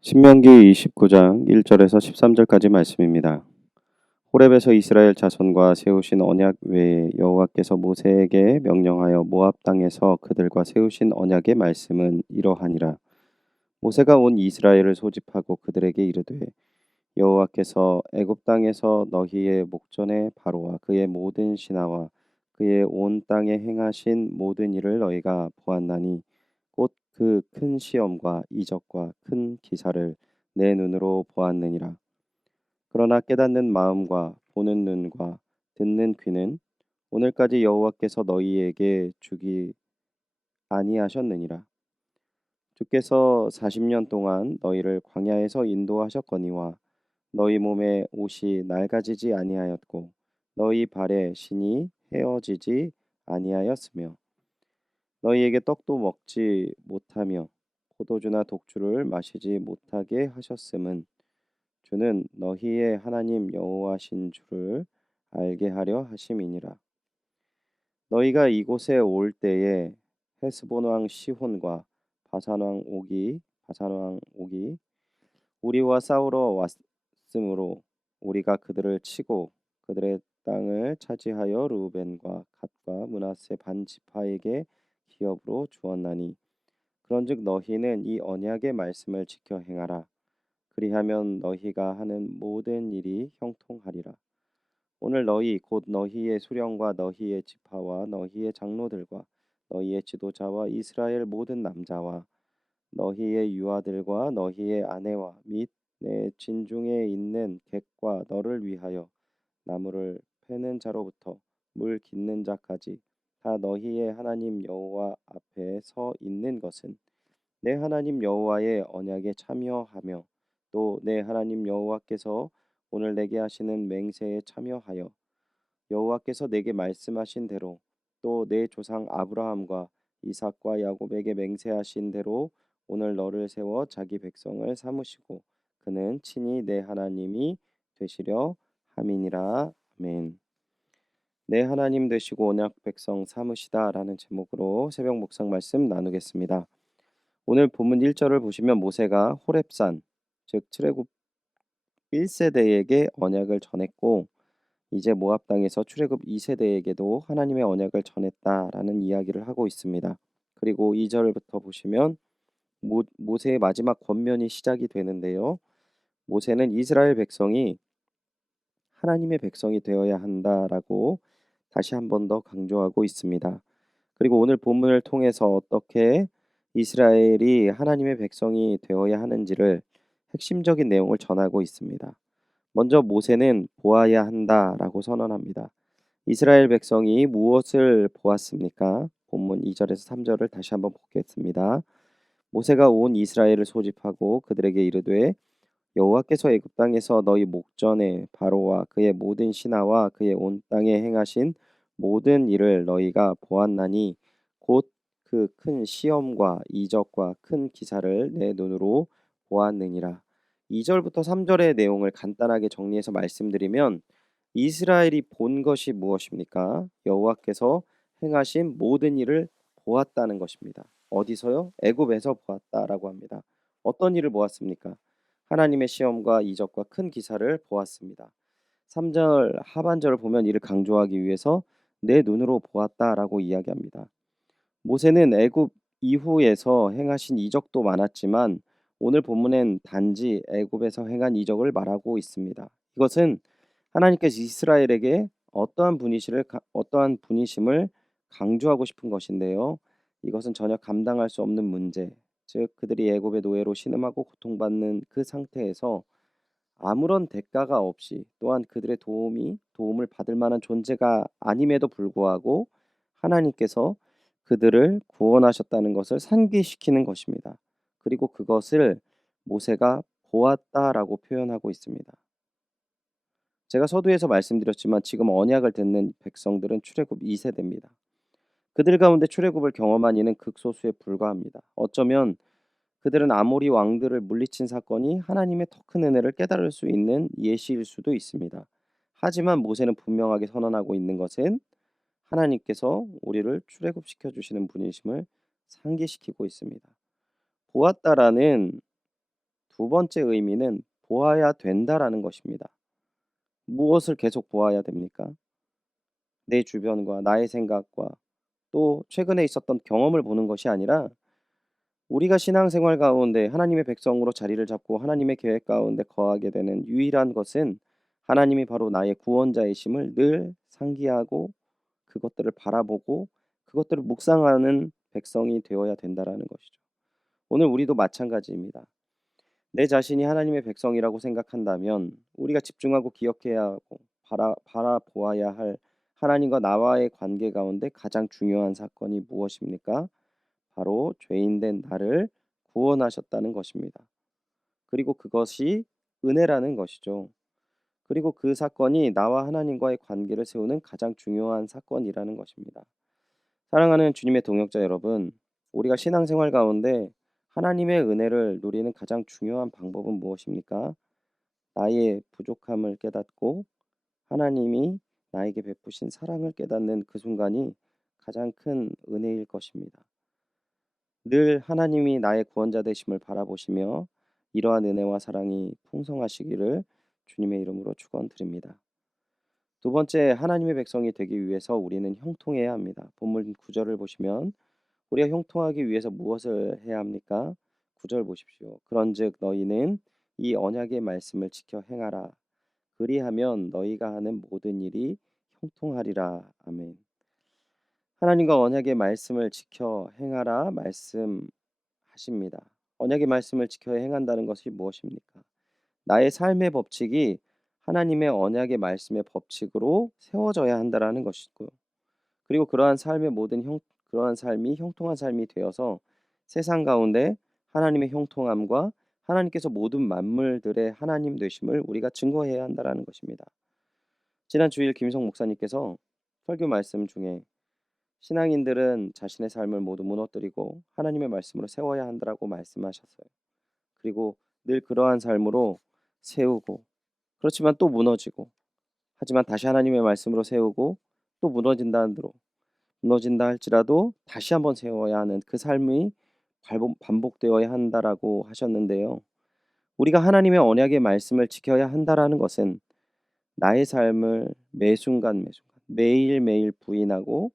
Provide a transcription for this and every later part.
신명기 29장 1절에서 13절까지 말씀입니다. 호렙에서 이스라엘 자손과 세우신 언약 외에 여호와께서 모세에게 명령하여 모압 땅에서 그들과 세우신 언약의 말씀은 이러하니라. 모세가 온 이스라엘을 소집하고 그들에게 이르되 여호와께서 애굽 땅에서 너희의 목전에 바로와 그의 모든 신하와 그의 온 땅에 행하신 모든 일을 너희가 보았나니 곧 그 큰 시험과 이적과 큰 기사를 내 눈으로 보았느니라. 그러나 깨닫는 마음과 보는 눈과 듣는 귀는 오늘까지 여호와께서 너희에게 주기 아니하셨느니라. 주께서 40년 동안 너희를 광야에서 인도하셨거니와 너희 몸에 옷이 낡아지지 아니하였고 너희 발에 신이 헤어지지 아니하였으며 너희에게 떡도 먹지 못하며 포도주나 독주를 마시지 못하게 하셨음은 주는 너희의 하나님 여호와신 줄을 알게 하려 하심이니라. 너희가 이곳에 올 때에 헤스본 왕 시혼과 바산 왕 옥이 우리와 싸우러 왔으므로 우리가 그들을 치고 그들의 땅을 차지하여 르우벤과 갓과 므낫세 반 지파에게 기업으로 주었나니 그런즉 너희는 이 언약의 말씀을 지켜 행하라. 그리하면 너희가 하는 모든 일이 형통하리라. 오늘 너희 곧 너희의 수령과 너희의 지파와 너희의 장로들과 너희의 지도자와 이스라엘 모든 남자와 너희의 유아들과 너희의 아내와 및 내 진중에 있는 객과 너를 위하여 나무를 패는 자로부터 물 깃는 자까지 다 너희의 하나님 여호와 앞에 서 있는 것은 내 하나님 여호와의 언약에 참여하며 또 내 하나님 여호와께서 오늘 내게 하시는 맹세에 참여하여 여호와께서 내게 말씀하신 대로 또 내 조상 아브라함과 이삭과 야곱에게 맹세하신 대로 오늘 너를 세워 자기 백성을 삼으시고 그는 친히 내 하나님이 되시려 함이니라. 아멘. 내 하나님 되시고 언약 백성 삼으시다라는 제목으로 새벽 묵상 말씀 나누겠습니다. 오늘 본문 1절을 보시면 모세가 호렙산 즉 출애굽 1세대에게 언약을 전했고 이제 모압 땅에서 출애굽 2세대에게도 하나님의 언약을 전했다라는 이야기를 하고 있습니다. 그리고 2절부터 보시면 모세의 마지막 권면이 시작이 되는데요. 모세는 이스라엘 백성이 하나님의 백성이 되어야 한다라고 다시 한 번 더 강조하고 있습니다. 그리고 오늘 본문을 통해서 어떻게 이스라엘이 하나님의 백성이 되어야 하는지를 핵심적인 내용을 전하고 있습니다. 먼저 모세는 보아야 한다라고 선언합니다. 이스라엘 백성이 무엇을 보았습니까? 본문 2절에서 3절을 다시 한번 보겠습니다. 모세가 온 이스라엘을 소집하고 그들에게 이르되 여호와께서 애굽 땅에서 너희 목전에 바로와 그의 모든 신하와 그의 온 땅에 행하신 모든 일을 너희가 보았나니 곧 그 큰 시험과 이적과 큰 기사를 내 눈으로 보았느니라. 2절부터 3절의 내용을 간단하게 정리해서 말씀드리면 이스라엘이 본 것이 무엇입니까? 여호와께서 행하신 모든 일을 보았다는 것입니다. 어디서요? 애굽에서 보았다라고 합니다. 어떤 일을 보았습니까? 하나님의 시험과 이적과 큰 기사를 보았습니다. 3절 하반절을 보면 이를 강조하기 위해서 내 눈으로 보았다라고 이야기합니다. 모세는 애굽 이후에서 행하신 이적도 많았지만 오늘 본문엔 단지 애굽에서 행한 이적을 말하고 있습니다. 이것은 하나님께서 이스라엘에게 어떠한 분이심을 강조하고 싶은 것인데요. 이것은 전혀 감당할 수 없는 문제, 즉 그들이 애굽의 노예로 신음하고 고통받는 그 상태에서 아무런 대가가 없이 또한 그들의 도움을 받을 만한 존재가 아님에도 불구하고 하나님께서 그들을 구원하셨다는 것을 상기시키는 것입니다. 그리고 그것을 모세가 보았다라고 표현하고 있습니다. 제가 서두에서 말씀드렸지만 지금 언약을 듣는 백성들은 출애굽 2세대입니다. 그들 가운데 출애굽을 경험한 이는 극소수에 불과합니다. 어쩌면 그들은 아모리 왕들을 물리친 사건이 하나님의 더 큰 은혜를 깨달을 수 있는 예시일 수도 있습니다. 하지만 모세는 분명하게 선언하고 있는 것은 하나님께서 우리를 출애굽시켜 주시는 분이심을 상기시키고 있습니다. 보았다라는 두 번째 의미는 보아야 된다라는 것입니다. 무엇을 계속 보아야 됩니까? 내 주변과 나의 생각과 또 최근에 있었던 경험을 보는 것이 아니라 우리가 신앙생활 가운데 하나님의 백성으로 자리를 잡고 하나님의 계획 가운데 거하게 되는 유일한 것은 하나님이 바로 나의 구원자이심을 늘 상기하고 그것들을 바라보고 그것들을 묵상하는 백성이 되어야 된다라는 것이죠. 오늘 우리도 마찬가지입니다. 내 자신이 하나님의 백성이라고 생각한다면 우리가 집중하고 기억해야 하고 바라보아야 할 하나님과 나와의 관계 가운데 가장 중요한 사건이 무엇입니까? 바로 죄인된 나를 구원하셨다는 것입니다. 그리고 그것이 은혜라는 것이죠. 그리고 그 사건이 나와 하나님과의 관계를 세우는 가장 중요한 사건이라는 것입니다. 사랑하는 주님의 동역자 여러분, 우리가 신앙생활 가운데 하나님의 은혜를 누리는 가장 중요한 방법은 무엇입니까? 나의 부족함을 깨닫고 하나님이 나에게 베푸신 사랑을 깨닫는 그 순간이 가장 큰 은혜일 것입니다. 늘 하나님이 나의 구원자 되심을 바라보시며 이러한 은혜와 사랑이 풍성하시기를 주님의 이름으로 축원드립니다. 두 번째, 하나님의 백성이 되기 위해서 우리는 형통해야 합니다. 본문 9절을 보시면 우리가 형통하기 위해서 무엇을 해야 합니까? 9절 보십시오. 그런즉 너희는 이 언약의 말씀을 지켜 행하라. 그리하면 너희가 하는 모든 일이 형통하리라. 아멘. 하나님과 언약의 말씀을 지켜 행하라 말씀하십니다. 언약의 말씀을 지켜 행한다는 것이 무엇입니까? 나의 삶의 법칙이 하나님의 언약의 말씀의 법칙으로 세워져야 한다라는 것이고요. 그리고 그러한 삶이 형통한 삶이 되어서 세상 가운데 하나님의 형통함과 하나님께서 모든 만물들의 하나님 되심을 우리가 증거해야 한다라는 것입니다. 지난 주일 김성 목사님께서 설교 말씀 중에 신앙인들은 자신의 삶을 모두 무너뜨리고 하나님의 말씀으로 세워야 한다라고 말씀하셨어요. 그리고 늘 그러한 삶으로 세우고 그렇지만 또 무너지고 하지만 다시 하나님의 말씀으로 세우고 또 무너진다 할지라도 다시 한번 세워야 하는 그 삶이 반복되어야 한다라고 하셨는데요. 우리가 하나님의 언약의 말씀을 지켜야 한다라는 것은 나의 삶을 매순간 매일매일 부인하고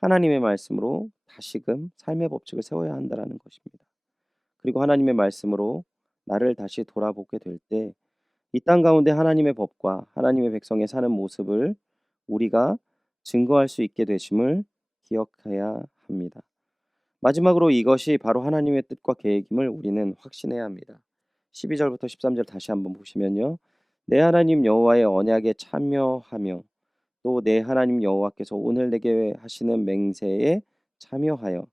하나님의 말씀으로 다시금 삶의 법칙을 세워야 한다라는 것입니다. 그리고 하나님의 말씀으로 나를 다시 돌아보게 될 때 이 땅 가운데 하나님의 법과 하나님의 백성의 사는 모습을 우리가 증거할 수 있게 되심을 기억해야 합니다. 마지막으로 이것이 바로 하나님의 뜻과 계획임을 우리는 확신해야 합니다. 12절부터 13절 다시 한번 보시면요. 내 하나님 여호와의 언약에 참여하며 또 내 하나님 여호와께서 오늘 내게 하시는 맹세에 참여하여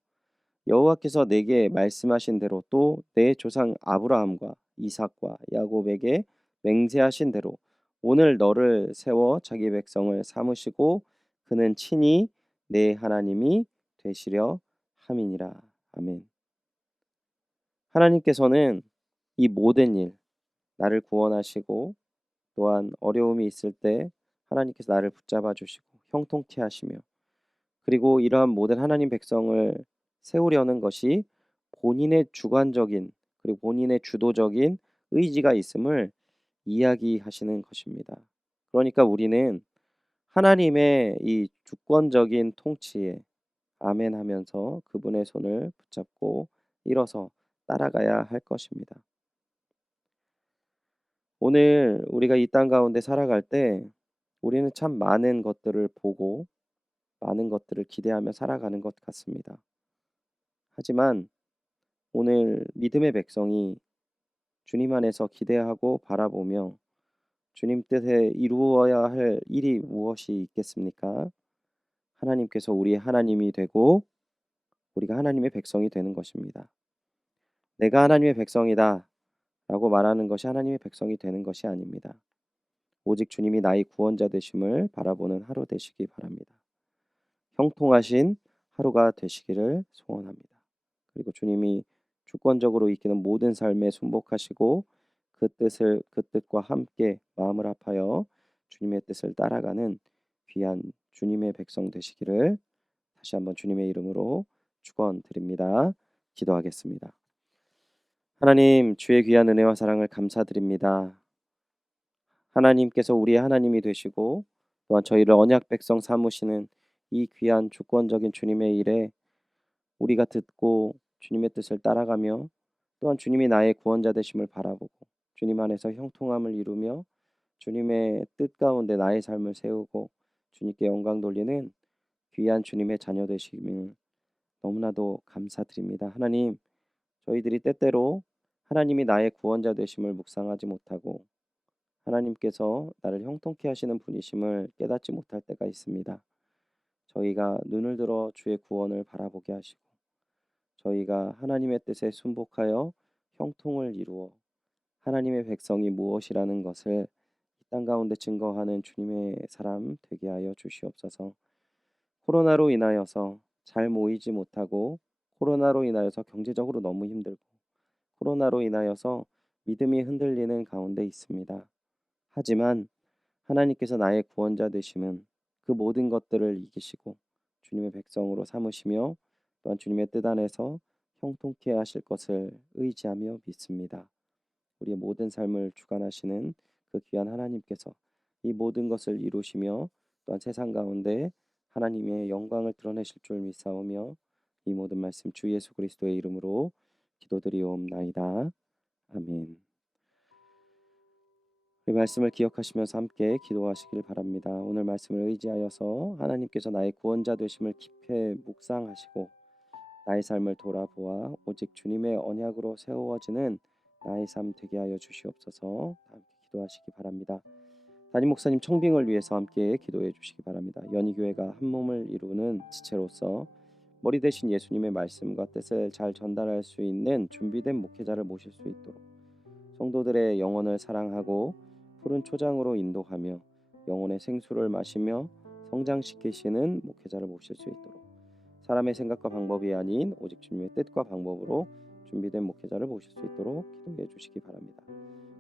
여호와께서 내게 말씀하신 대로 또 내 조상 아브라함과 이삭과 야곱에게 맹세하신 대로 오늘 너를 세워 자기 백성을 삼으시고 그는 친히 내 하나님이 되시려 함이니라. 아멘. 하나님께서는 이 모든 일 나를 구원하시고 또한 어려움이 있을 때 하나님께서 나를 붙잡아 주시고 형통케 하시며 그리고 이러한 모든 하나님 백성을 세우려는 것이 본인의 주관적인 그리고 본인의 주도적인 의지가 있음을 이야기하시는 것입니다. 그러니까 우리는 하나님의 이 주권적인 통치에 아멘하면서 그분의 손을 붙잡고 일어서 따라가야 할 것입니다. 오늘 우리가 이 땅 가운데 살아갈 때 우리는 참 많은 것들을 보고 많은 것들을 기대하며 살아가는 것 같습니다. 하지만 오늘 믿음의 백성이 주님 안에서 기대하고 바라보며 주님 뜻에 이루어야 할 일이 무엇이 있겠습니까? 하나님께서 우리의 하나님이 되고 우리가 하나님의 백성이 되는 것입니다. 내가 하나님의 백성이다 라고 말하는 것이 하나님의 백성이 되는 것이 아닙니다. 오직 주님이 나의 구원자 되심을 바라보는 하루 되시기 바랍니다. 형통하신 하루가 되시기를 소원합니다. 그리고 주님이 주권적으로 이끄는 모든 삶에 순복하시고 그 뜻과 함께 마음을 합하여 주님의 뜻을 따라가는 귀한 주님의 백성 되시기를 다시 한번 주님의 이름으로 축원드립니다. 기도하겠습니다. 하나님, 주의 귀한 은혜와 사랑을 감사드립니다. 하나님께서 우리의 하나님이 되시고 또한 저희를 언약 백성 삼으시는 이 귀한 주권적인 주님의 일에 우리가 듣고 주님의 뜻을 따라가며 또한 주님이 나의 구원자 되심을 바라보고 주님 안에서 형통함을 이루며 주님의 뜻 가운데 나의 삶을 세우고 주님께 영광 돌리는 귀한 주님의 자녀 되심을 너무나도 감사드립니다. 하나님, 저희들이 때때로 하나님이 나의 구원자 되심을 묵상하지 못하고 하나님께서 나를 형통케 하시는 분이심을 깨닫지 못할 때가 있습니다. 저희가 눈을 들어 주의 구원을 바라보게 하시고 저희가 하나님의 뜻에 순복하여 형통을 이루어 하나님의 백성이 무엇이라는 것을 이 땅 가운데 증거하는 주님의 사람 되게 하여 주시옵소서. 코로나로 인하여서 잘 모이지 못하고 코로나로 인하여서 경제적으로 너무 힘들고 코로나로 인하여서 믿음이 흔들리는 가운데 있습니다. 하지만 하나님께서 나의 구원자 되심은 그 모든 것들을 이기시고 주님의 백성으로 삼으시며 또한 주님의 뜻 안에서 형통케 하실 것을 의지하며 믿습니다. 우리의 모든 삶을 주관하시는 그 귀한 하나님께서 이 모든 것을 이루시며 또한 세상 가운데 하나님의 영광을 드러내실 줄 믿사오며 이 모든 말씀 주 예수 그리스도의 이름으로 기도드리옵나이다. 아멘. 이 말씀을 기억하시면서 함께 기도하시길 바랍니다. 오늘 말씀을 의지하여서 하나님께서 나의 구원자 되심을 깊이 묵상하시고 나의 삶을 돌아보아 오직 주님의 언약으로 세워지는 나의 삶 되게 하여 주시옵소서. 함께 기도하시기 바랍니다. 담임 목사님 청빙을 위해서 함께 기도해 주시기 바랍니다. 연희교회가 한 몸을 이루는 지체로서 머리 대신 예수님의 말씀과 뜻을 잘 전달할 수 있는 준비된 목회자를 모실 수 있도록 성도들의 영혼을 사랑하고 푸른 초장으로 인도하며 영혼의 생수를 마시며 성장시키시는 목회자를 모실 수 있도록 사람의 생각과 방법이 아닌 오직 주님의 뜻과 방법으로 준비된 목회자를 모실 수 있도록 기도해 주시기 바랍니다.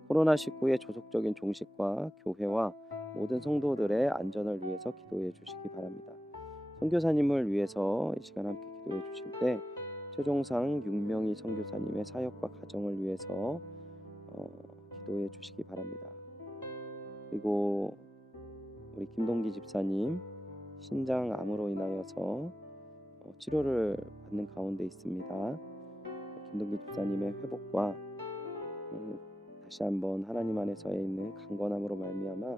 코로나19의 조속적인 종식과 교회와 모든 성도들의 안전을 위해서 기도해 주시기 바랍니다. 선교사님을 위해서 이 시간 함께 기도해 주실 때 최종상 6명의 선교사님의 사역과 가정을 위해서 기도해 주시기 바랍니다. 그리고 우리 김동기 집사님 신장암으로 인하여서 치료를 받는 가운데 있습니다. 김동기 집사님의 회복과 다시 한번 하나님 안에 서 있는 강건함으로 말미암아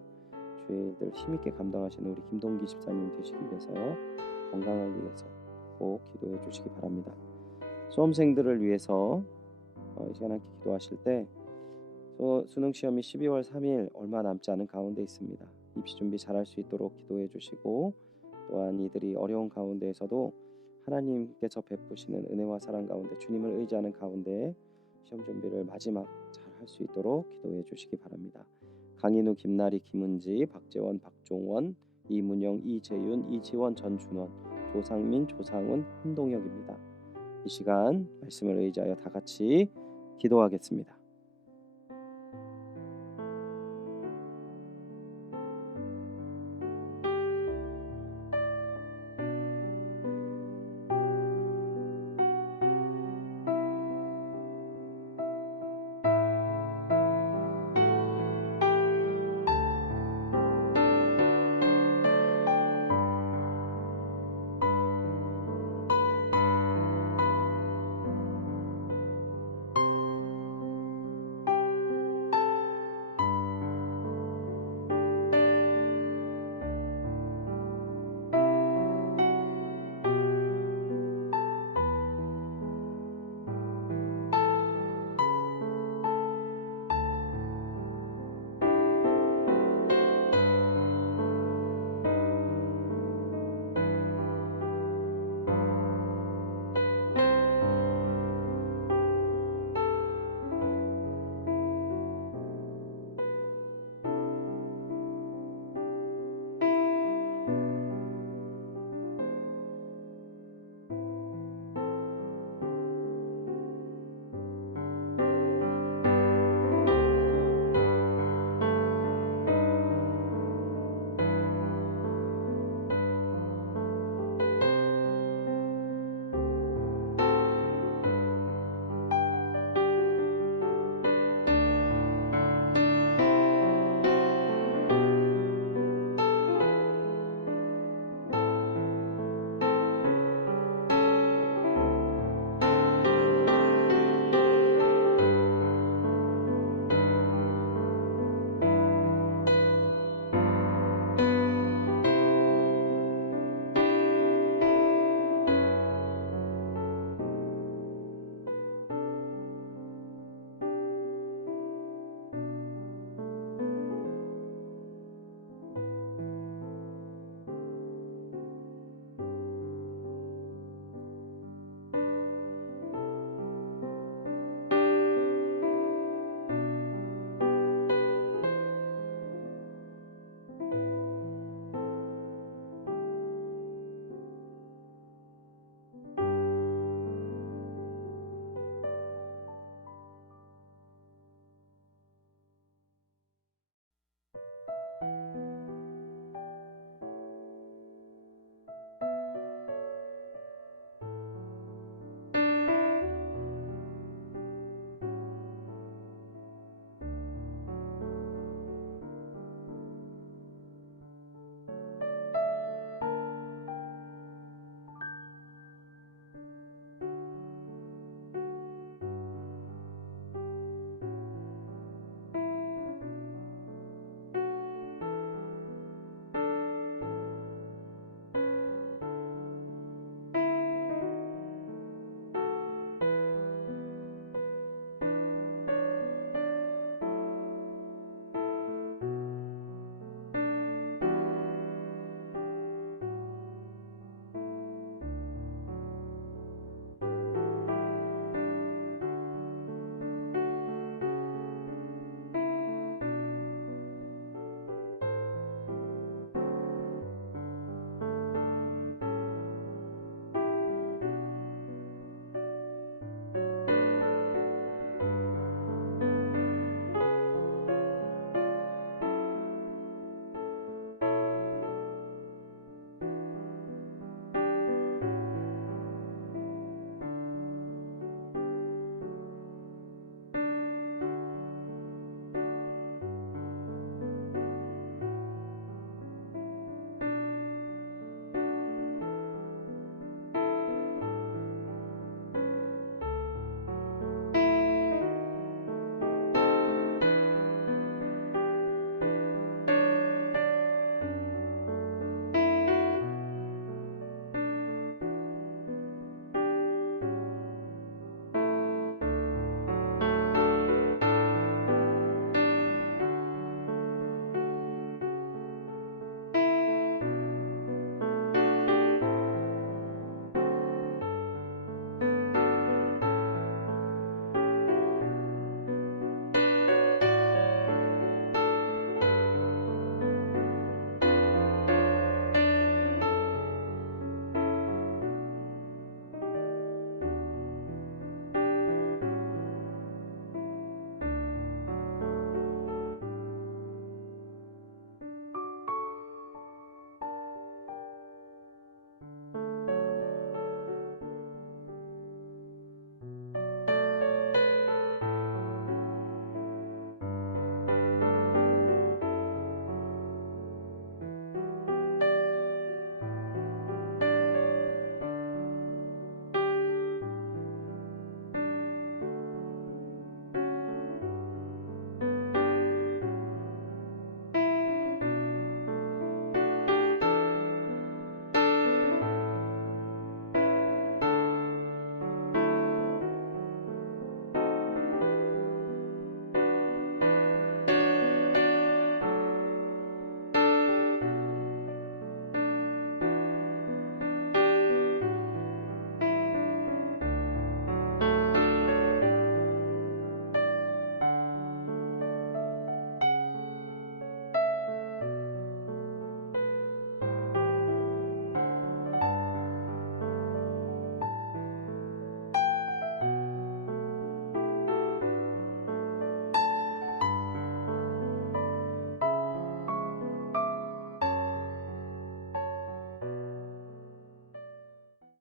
주의 일들 힘있게 감당하시는 우리 김동기 집사님 되시기 위해서 건강을 위해서 꼭 기도해 주시기 바랍니다. 수험생들을 위해서 이 시간 함께 기도하실 때 수능 시험이 12월 3일 얼마 남지 않은 가운데 있습니다. 입시 준비 잘할 수 있도록 기도해 주시고 또한 이들이 어려운 가운데에서도 하나님께서 베푸시는 은혜와 사랑 가운데 주님을 의지하는 가운데 시험 준비를 마지막 잘 할 수 있도록 기도해 주시기 바랍니다. 강인우, 김나리, 김은지, 박재원, 박종원, 이문영, 이재윤, 이지원, 전준원, 조상민, 조상훈, 한동혁입니다. 이 시간 말씀을 의지하여 다 같이 기도하겠습니다.